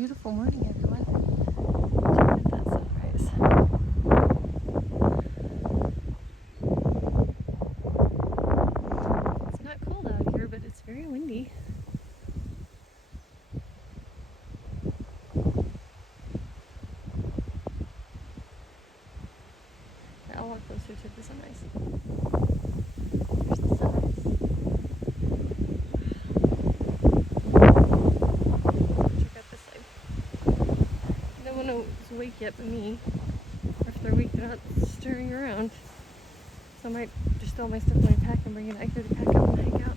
beautiful morning, everyone. Check out that sunrise. It's not cold out here, but it's very windy. I'll walk closer to the sunrise. There's the sunrise. Check out this side. No one is awake yet but me. Or if they're awake, they're not stirring around. So I might just throw my stuff in my pack and bring it out here to pack up and hang out.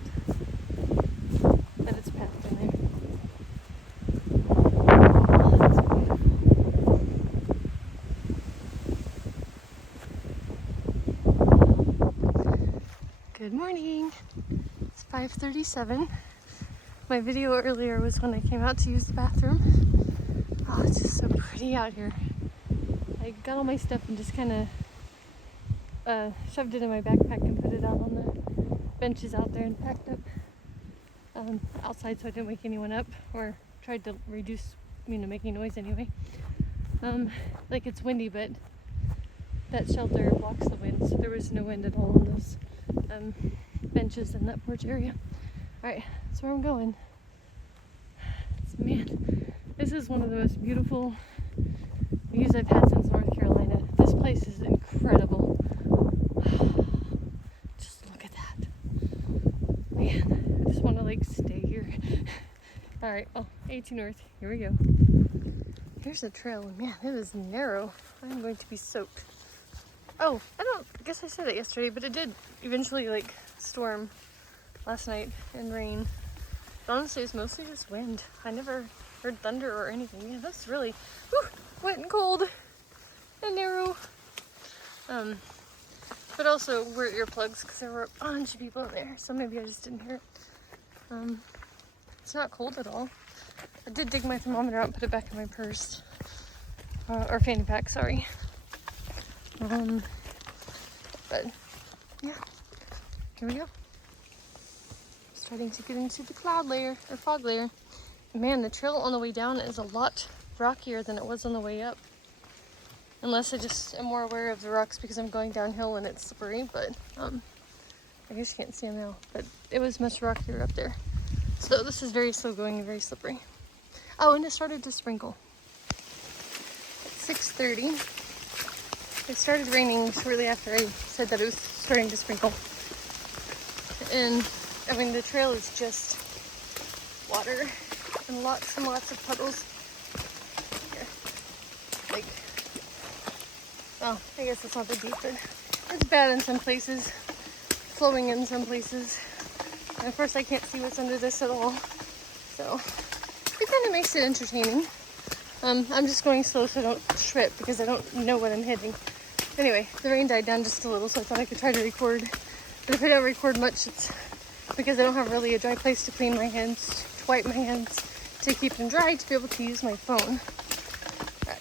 But it's packed in there. Oh, that's beautiful. Good morning. It's 5:37. My video earlier was when I came out to use the bathroom. Oh, it's just so pretty out here. I got all my stuff and just kind of shoved it in my backpack and put it out on the benches out there and packed up outside so I didn't wake anyone up, or tried to reduce, making noise anyway. Like it's windy, but that shelter blocks the wind, so there was no wind at all on those benches in that porch area. Alright, that's where I'm going. Man, this is one of the most beautiful views I've had since North Carolina. This place is incredible. Just look at that. Man, I just want to stay here. Alright, 18 North, here we go. Here's the trail, and man, it is narrow. I'm going to be soaked. Oh, I guess I said it yesterday, but it did eventually storm last night and rain. But honestly, it's mostly just wind. I never heard thunder or anything. Yeah, that's really wet and cold and narrow. But also wear earplugs because there were a bunch of people in there, so maybe I just didn't hear it. It's not cold at all. I did dig my thermometer out and put it back in my purse. Or fanny pack, sorry. But yeah, here we go. Starting to get into the cloud layer, or fog layer. Man, the trail on the way down is a lot rockier than it was on the way up. Unless I just am more aware of the rocks because I'm going downhill and it's slippery, but I guess you can't see them now. But it was much rockier up there. So this is very slow going and very slippery. Oh, and it started to sprinkle. At 6:30. It started raining shortly after I said that it was starting to sprinkle. And the trail is just water and lots of puddles. Here. Oh, I guess it's not that deep, but it's bad in some places, flowing in some places. And of course I can't see what's under this at all. So it kind of makes it entertaining. I'm just going slow so I don't trip because I don't know what I'm hitting. Anyway, the rain died down just a little, so I thought I could try to record. But if I don't record much, it's because I don't have really a dry place to clean my hands, to wipe my hands, to keep them dry, to be able to use my phone. Right.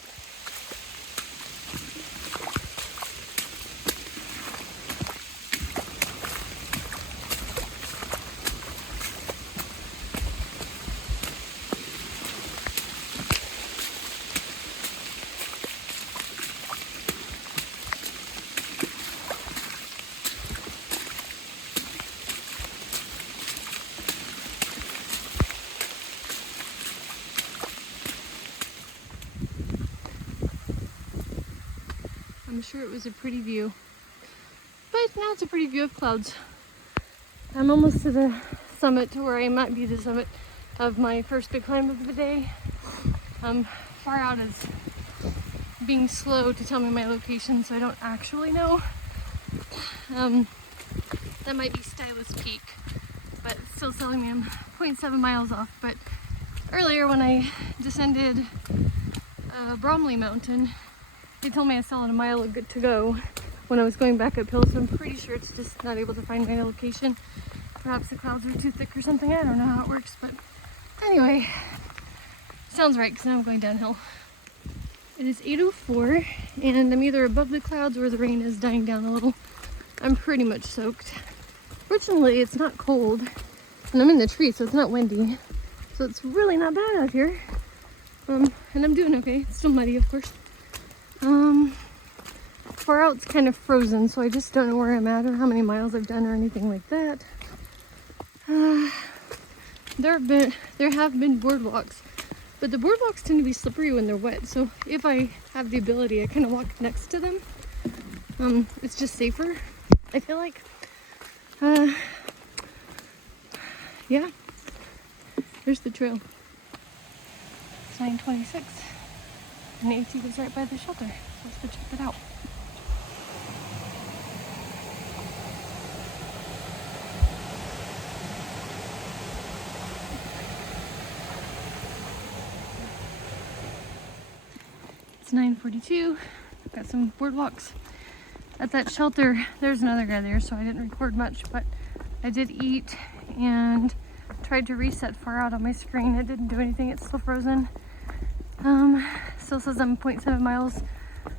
I'm sure it was a pretty view, but now it's a pretty view of clouds. I'm almost to the summit, where I might be the summit of my first big climb of the day. Far out is being slow to tell me my location, so I don't actually know. That might be Stylus Peak, but it's still telling me I'm 0.7 miles off. But earlier when I descended Bromley mountain, they told me I still had a mile good to go when I was going back uphill, so I'm pretty sure it's just not able to find my location. Perhaps the clouds are too thick or something. I don't know how it works, but anyway, sounds right because now I'm going downhill. It is 8:04 and I'm either above the clouds or the rain is dying down a little. I'm pretty much soaked. Fortunately, it's not cold and I'm in the tree, so it's not windy. So it's really not bad out here. And I'm doing okay. It's still muddy, of course. Far out's kind of frozen, so I just don't know where I'm at or how many miles I've done or anything like that. There have been boardwalks, but the boardwalks tend to be slippery when they're wet. So if I have the ability, I kind of walk next to them. It's just safer, I feel like. Yeah, there's the trail. It's 9:26, and the AT was right by the shelter. So let's go check it out. It's 9:42. Got some boardwalks at that shelter. There's another guy there, so I didn't record much, but I did eat and tried to reset far out on my screen. It didn't do anything. It's still frozen. Still says I'm 0.7 miles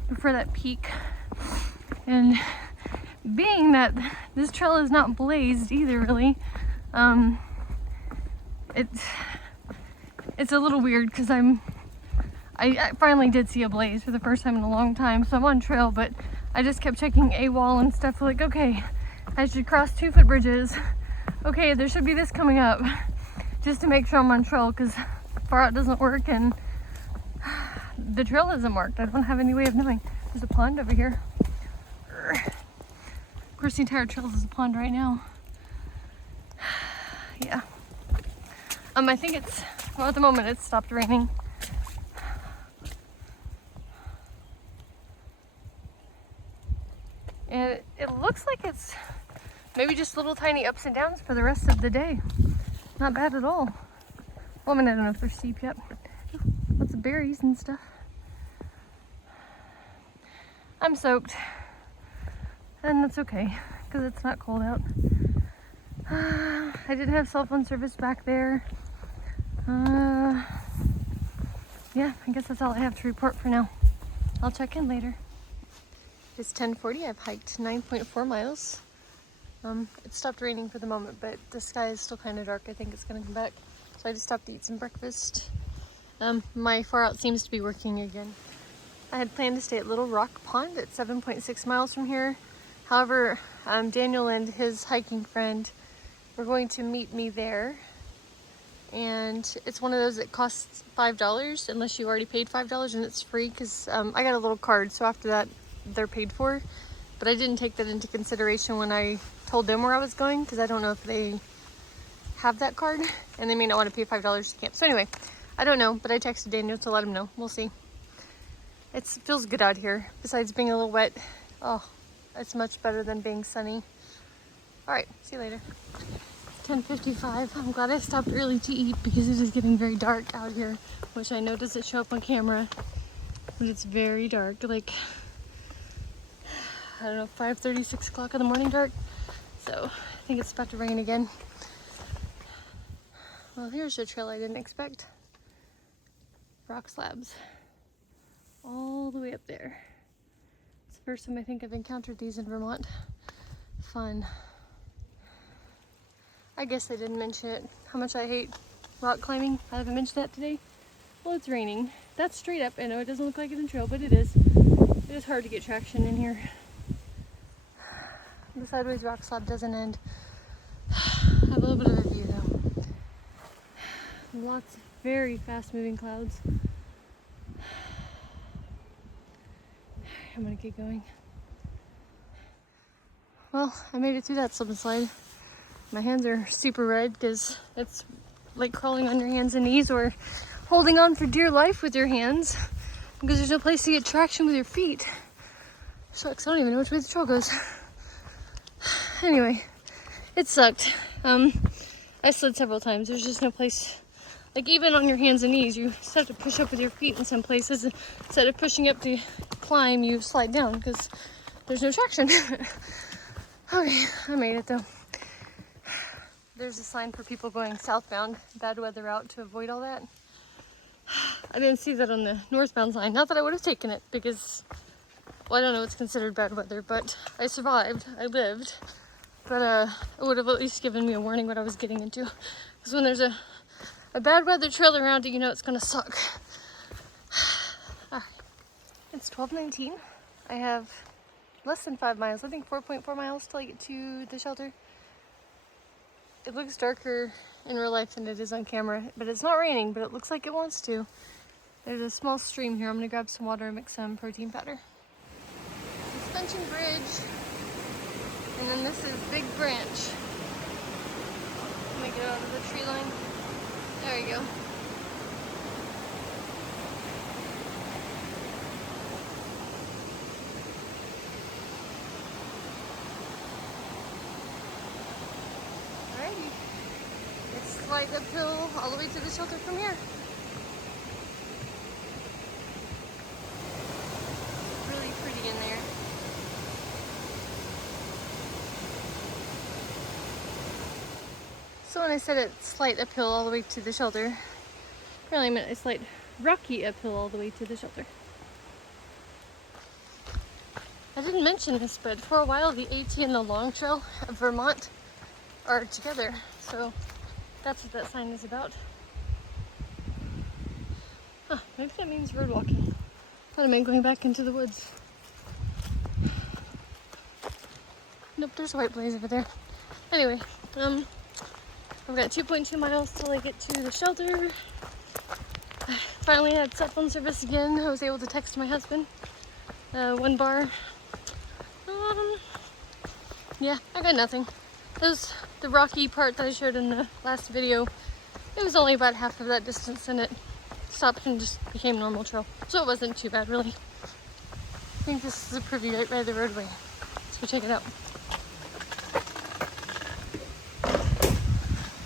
before that peak. And being that this trail is not blazed either, really, it's a little weird because I finally did see a blaze for the first time in a long time, so I'm on trail, but I just kept checking AWOL and stuff like, okay, I should cross 2 footbridges. Okay, there should be this coming up, just to make sure I'm on trail, because far out doesn't work and the trail isn't marked. I don't have any way of knowing. There's a pond over here. Of course, the entire trail is a pond right now. Yeah. I think well, at the moment it's stopped raining. And it looks like it's maybe just little tiny ups and downs for the rest of the day. Not bad at all. Well, I mean, I don't know if they're steep yet. Lots of berries and stuff. I'm soaked. And that's okay, because it's not cold out. I did have cell phone service back there. Yeah, I guess that's all I have to report for now. I'll check in later. It's 10:40. I've hiked 9.4 miles. It stopped raining for the moment, but the sky is still kind of dark. I think it's going to come back. So I just stopped to eat some breakfast. My far out seems to be working again. I had planned to stay at Little Rock Pond at 7.6 miles from here. However, Daniel and his hiking friend were going to meet me there. And it's one of those that costs $5 unless you already paid $5, and it's free because I got a little card, so after that they're paid for. But I didn't take that into consideration when I told them where I was going, because I don't know if they have that card and they may not want to pay $5 to camp. So anyway, I don't know, but I texted Daniel to let him know. We'll see. It feels good out here. Besides being a little wet, oh, it's much better than being sunny. All right, see you later. 10:55. I'm glad I stopped early to eat because it is getting very dark out here, which I know doesn't show up on camera, but it's very dark. Like, I don't know, 5:30, 6 o'clock in the morning dark. So I think it's about to rain again. Well, here's a trail I didn't expect. Rock slabs. All the way up there. It's the first time I think I've encountered these in Vermont. Fun. I guess I didn't mention it, how much I hate rock climbing. I haven't mentioned that today. Well, it's raining. That's straight up. I know it doesn't look like it in trail, but it is. It is hard to get traction in here. The sideways rock slab doesn't end. I have a little bit of a view though. Lots of very fast moving clouds. I'm gonna keep going. Well, I made it through that slip and slide. My hands are super red because it's like crawling on your hands and knees or holding on for dear life with your hands because there's no place to get traction with your feet. Shucks, I don't even know which way the trail goes. Anyway, it sucked. I slid several times. There's just no place, like even on your hands and knees, you just have to push up with your feet in some places. Instead of pushing up to climb, you slide down because there's no traction. Okay, I made it though. There's a sign for people going southbound, bad weather route, to avoid all that. I didn't see that on the northbound sign. Not that I would have taken it because, well, I don't know what's considered bad weather, but I survived. I lived. But it would have at least given me a warning what I was getting into. Because when there's a bad weather trail around it, you know it's going to suck. It's 12:19. I have less than 5 miles, I think 4.4 miles till I get to the shelter. It looks darker in real life than it is on camera, but it's not raining, but it looks like it wants to. There's a small stream here. I'm gonna grab some water and mix some protein powder. Suspension bridge, and then this is Big Branch. Let me get out of the tree line. There you go. Alrighty. It's slight uphill all the way to the shelter from here. Really pretty in there. So when I said it's slight uphill all the way to the shelter, apparently I meant a slight rocky uphill all the way to the shelter. I didn't mention this, but for a while the AT and the Long Trail of Vermont are together, so that's what that sign is about. Huh, maybe that means road walking. Thought I meant going back into the woods. Nope, there's a white blaze over there. Anyway, I've got 2.2 miles till I get to the shelter. I finally had cell phone service again. I was able to text my husband. 1 bar. Yeah, I got nothing. The rocky part that I showed in the last video, it was only about half of that distance and it stopped and just became normal trail. So it wasn't too bad, really. I think this is a pretty right by the roadway. Let's go check it out.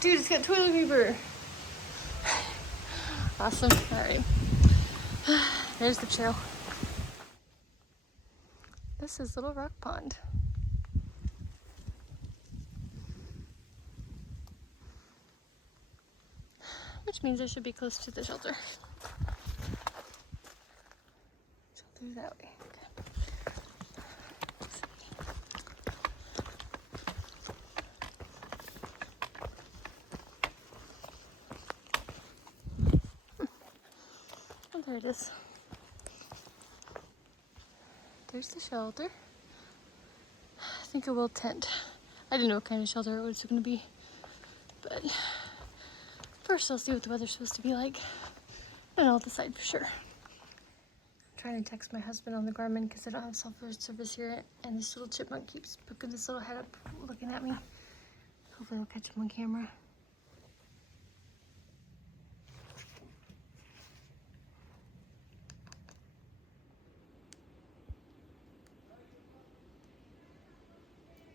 Dude, it's got toilet paper. Awesome. All right. There's the trail. This is Little Rock Pond. Which means I should be close to the shelter. Shelter that way. Oh, there it is. There's the shelter. I think I will tent. I didn't know what kind of shelter it was going to be, but first I'll see what the weather's supposed to be like, and I'll decide for sure. I'm trying to text my husband on the Garmin because I don't have cell phone service here, and this little chipmunk keeps poking his little head up looking at me. Hopefully I'll catch him on camera.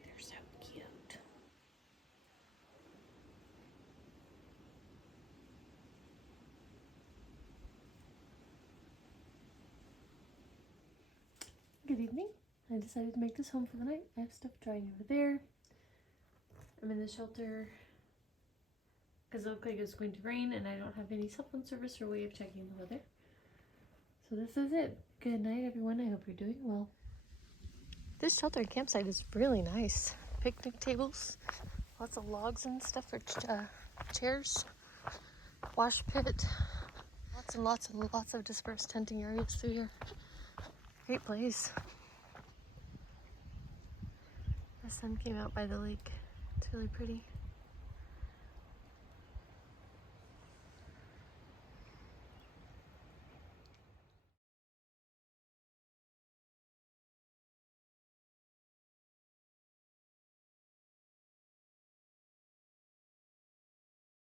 They're so cute. Good evening. I decided to make this home for the night. I have stuff drying over there. I'm in the shelter because it looked like it was going to rain and I don't have any cell phone service or way of checking the weather. So this is it. Good night, everyone. I hope you're doing well. This shelter and campsite is really nice. Picnic tables, lots of logs and stuff for chairs, wash pit, lots and lots of dispersed tenting areas through here. Great place. The sun came out by the lake. It's really pretty.